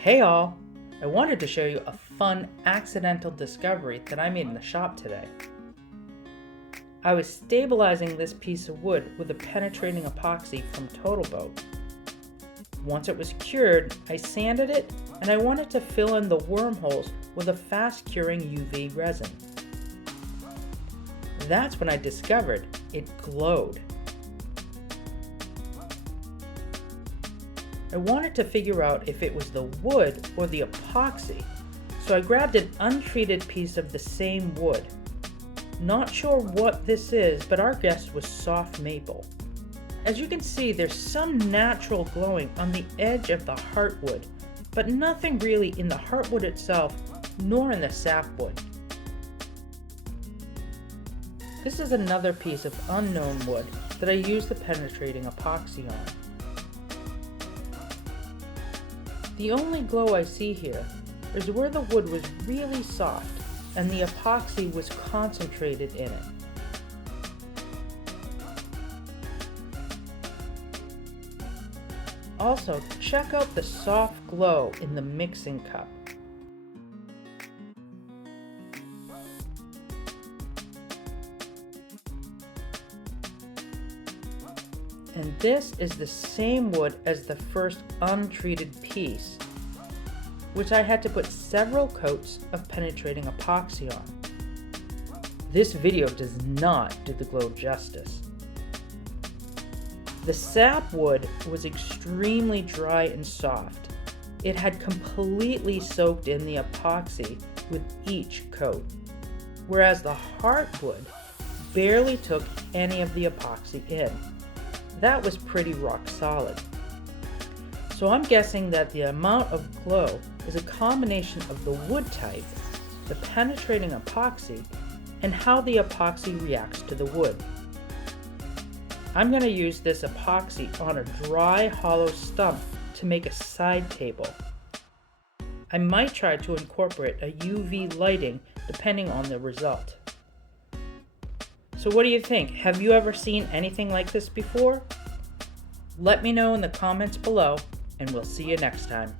Hey all! I wanted to show you a fun accidental discovery that I made in the shop today. I was stabilizing this piece of wood with a penetrating epoxy from Total Boat. Once it was cured, I sanded it and I wanted to fill in the wormholes with a fast curing UV resin. That's when I discovered it glowed. I wanted to figure out if it was the wood or the epoxy, so I grabbed an untreated piece of the same wood. Not sure what this is, but our guess was soft maple. As you can see, there's some natural glowing on the edge of the heartwood, but nothing really in the heartwood itself, nor in the sapwood. This is another piece of unknown wood that I used the penetrating epoxy on. The only glow I see here is where the wood was really soft and the epoxy was concentrated in it. Also, check out the soft glow in the mixing cup. And this is the same wood as the first untreated piece, which I had to put several coats of penetrating epoxy on. This video does not do the glow justice. The sapwood was extremely dry and soft. It had completely soaked in the epoxy with each coat, whereas the heartwood barely took any of the epoxy in. That was pretty rock solid. So I'm guessing that the amount of glow is a combination of the wood type, the penetrating epoxy, and how the epoxy reacts to the wood. I'm going to use this epoxy on a dry hollow stump to make a side table. I might try to incorporate a UV lighting depending on the result. So what do you think? Have you ever seen anything like this before? Let me know in the comments below, and we'll see you next time.